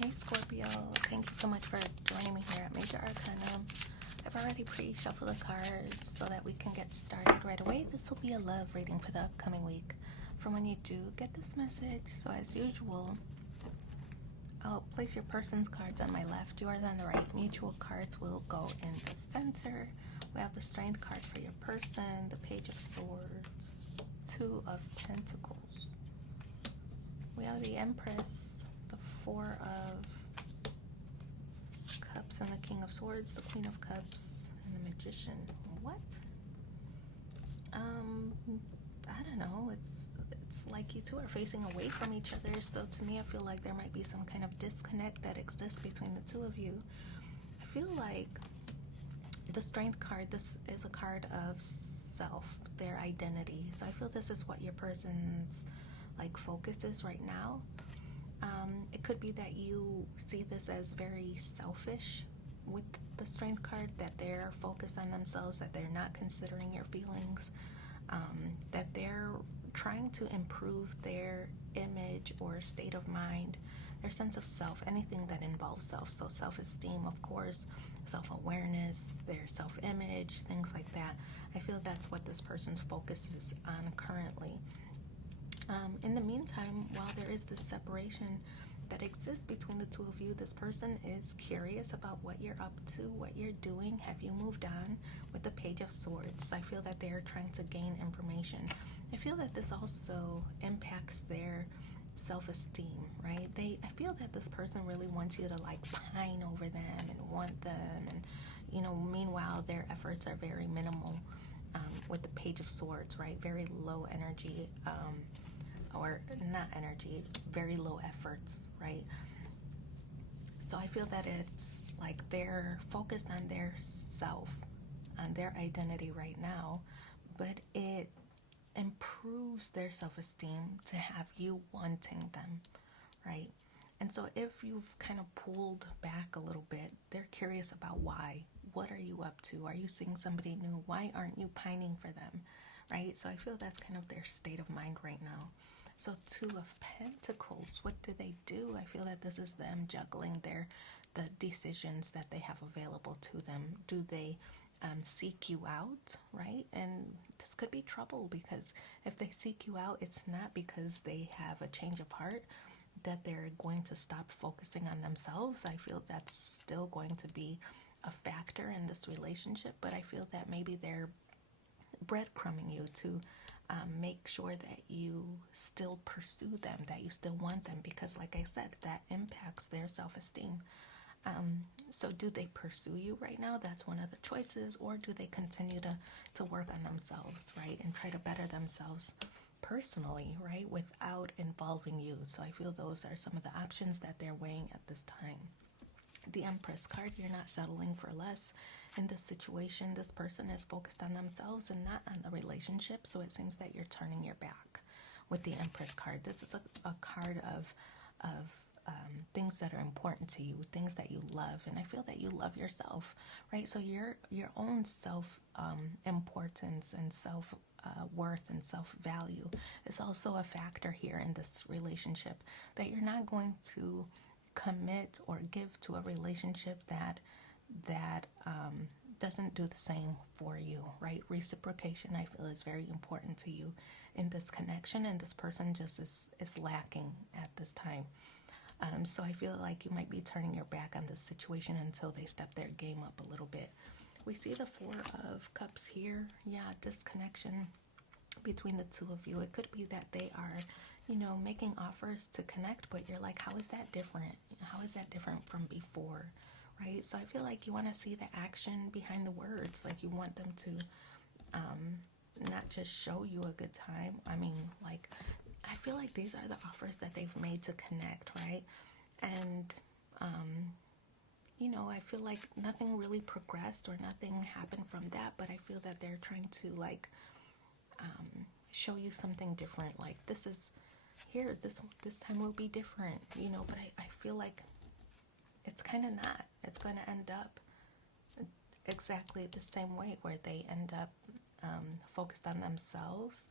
Hey Scorpio, thank you so much for joining me here at Major Arcana. I've already pre-shuffled the cards so that we can get started right away. This will be a love reading for the upcoming week from when you do get this message. So as usual, I'll place your person's cards on my left, yours on the right. Mutual cards will go in the center. We have the Strength card for your person, the Page of Swords, Two of Pentacles. We have the Empress, the Four of Cups, and the King of Swords, the Queen of Cups, and the Magician. What? I don't know. It's like you two are facing away from each other. So to me, I feel like there might be some kind of disconnect that exists between the two of you. I feel like the Strength card, this is a card of self, their identity. So I feel this is what your person's focus is right now. It could be that you see this as very selfish with the Strength card, that they're focused on themselves, that they're not considering your feelings, that they're trying to improve their image or state of mind, their sense of self, anything that involves self. So self-esteem, of course, self-awareness, their self-image, things like that. I feel that's what this person's focus is on currently. In the meantime, while there is this separation that exists between the two of you, this person is curious about what you're up to, what you're doing. Have you moved on? With the Page of Swords, I feel that they're trying to gain information. I feel that this also impacts their self-esteem, right? I feel that this person really wants you to pine over them and want them, and meanwhile their efforts are very minimal. With the Page of Swords, right? Very low energy, or not energy, very low efforts, right? So I feel that it's like they're focused on their self, on their identity right now, but it improves their self-esteem to have you wanting them, right? And so if you've kind of pulled back a little bit, they're curious about why. What are you up to? Are you seeing somebody new? Why aren't you pining for them, right? So I feel that's kind of their state of mind right now. So Two of Pentacles, what do they do? I feel that this is them juggling the decisions that they have available to them. Do they seek you out, right? And this could be trouble, because if they seek you out, it's not because they have a change of heart that they're going to stop focusing on themselves. I feel that's still going to be a factor in this relationship, but I feel that maybe they're breadcrumbing you to make sure that you still pursue them, that you still want them, because like I said, that impacts their self-esteem. So do they pursue you right now? That's one of the choices. Or do they continue to work on themselves, right, and try to better themselves personally, right, without involving you? So I feel those are some of the options that they're weighing at this time. The Empress card, you're not settling for less in this situation. This person is focused on themselves and not on the relationship, so it seems that you're turning your back with the Empress card. This is a card of things that are important to you, things that you love, and I feel that you love yourself, right? So your own self importance and self worth and self-value is also a factor here in this relationship, that you're not going to commit or give to a relationship that doesn't do the same for you, right? Reciprocation, I feel, is very important to you in this connection, and this person just is lacking at this time. So I feel like you might be turning your back on this situation until they step their game up a little bit. We see the Four of Cups here. Yeah, disconnection between the two of you. It could be that they are, making offers to connect, but you're like, how is that different? How is that different from before, right? So I feel like you want to see the action behind the words. Like you want them to not just show you a good time. I mean, I feel like these are the offers that they've made to connect, right? And I feel like nothing really progressed or nothing happened from that, but I feel that they're trying to show you something different. Like, this is here, this time will be different, but I feel like it's kind of not. It's going to end up exactly the same way, where they end up focused on themselves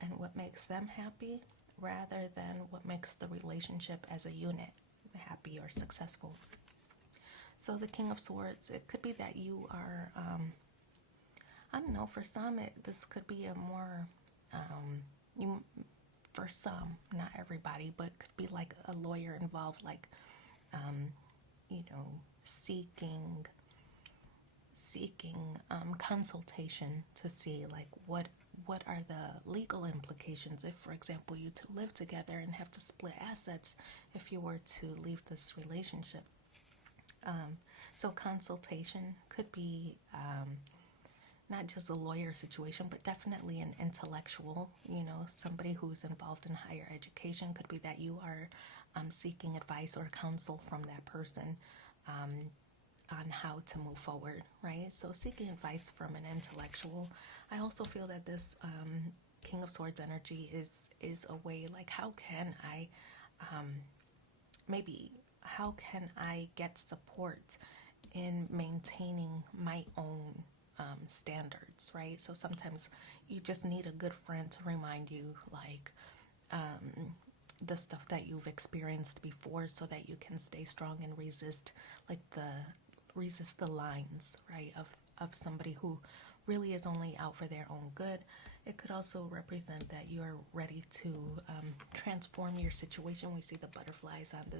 and what makes them happy rather than what makes the relationship as a unit happy or successful. So the King of Swords, it could be that you are, I don't know, for some, this could be a more, for some, not everybody, but it could be like a lawyer involved, like, seeking consultation to see like what are the legal implications if, for example, you two live together and have to split assets if you were to leave this relationship. So consultation could be not just a lawyer situation, but definitely an intellectual, somebody who's involved in higher education. Could be that you are seeking advice or counsel from that person on how to move forward, right? So seeking advice from an intellectual. I also feel that this King of Swords energy is a way, like, how can I get support in maintaining my own standards, right? So sometimes you just need a good friend to remind you, like, the stuff that you've experienced before, so that you can stay strong and resist the lines, right, of somebody who really is only out for their own good. It could also represent that you're ready to transform your situation. We see the butterflies on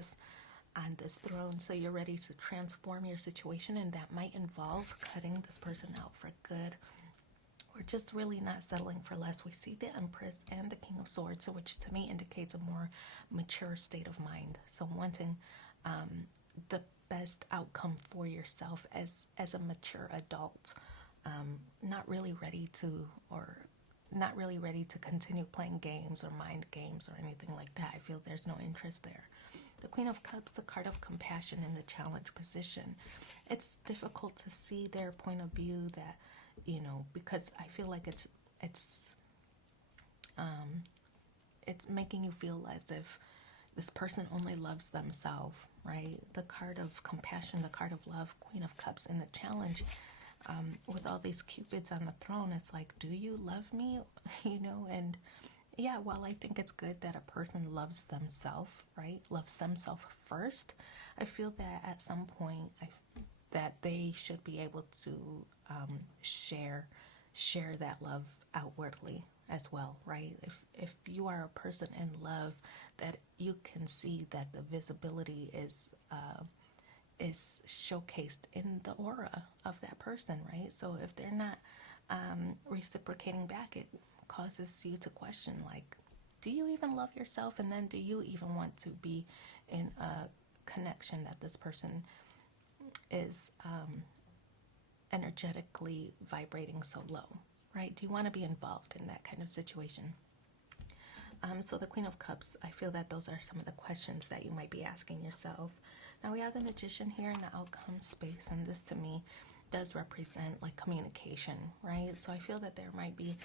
this throne, so you're ready to transform your situation, and that might involve cutting this person out for good, or just really not settling for less. We see the Empress and the King of Swords, which to me indicates a more mature state of mind. So wanting the best outcome for yourself as a mature adult, not really ready to continue playing games or mind games or anything like that. I feel there's no interest there. The Queen of Cups, the card of compassion in the challenge position. It's difficult to see their point of view, that, because I feel like it's making you feel as if this person only loves themselves, right? The card of compassion, the card of love, Queen of Cups in the challenge, with all these cupids on the throne, it's like, do you love me? And yeah, while I think it's good that a person loves themselves, right? Loves themselves first, I feel that at some point that they should be able to share that love outwardly as well, right? If you are a person in love, that you can see that the visibility is showcased in the aura of that person, right? So if they're not reciprocating back, it causes you to question, like, do you even love yourself? And then do you even want to be in a connection that this person is energetically vibrating so low, right? Do you want to be involved in that kind of situation? So the Queen of Cups, I feel that those are some of the questions that you might be asking yourself. Now we have the Magician here in the outcome space, and this to me does represent like communication, right? So I feel that there might be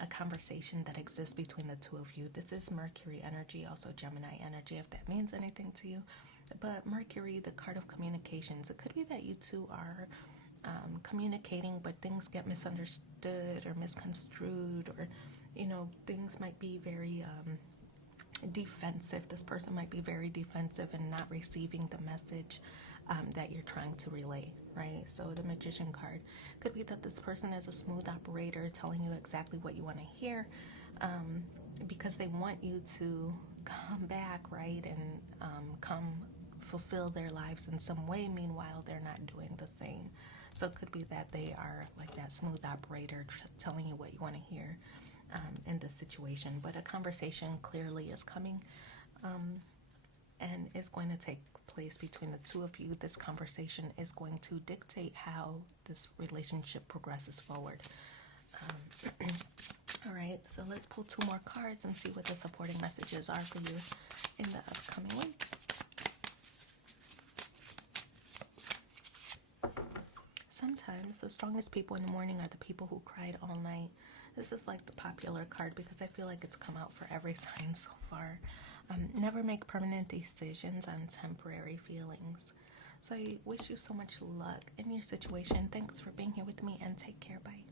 a conversation that exists between the two of you. This is Mercury energy, also Gemini energy, if that means anything to you. But Mercury, the card of communications, it could be that you two are communicating, but things get misunderstood or misconstrued, or things might be very defensive. This person might be very defensive and not receiving the message that you're trying to relay, right? So the Magician card could be that this person is a smooth operator, telling you exactly what you want to hear, because they want you to come back, right, and come fulfill their lives in some way. Meanwhile, they're not doing the same. So it could be that they are like that smooth operator, telling you what you want to hear in this situation. But a conversation clearly is coming and is going to take place between the two of you. This conversation is going to dictate how this relationship progresses forward. All right, so let's pull 2 more cards and see what the supporting messages are for you in the upcoming week. Sometimes the strongest people in the morning are the people who cried all night. This is like the popular card because I feel like it's come out for every sign so far. Never make permanent decisions on temporary feelings. So I wish you so much luck in your situation. Thanks for being here with me, and take care. Bye.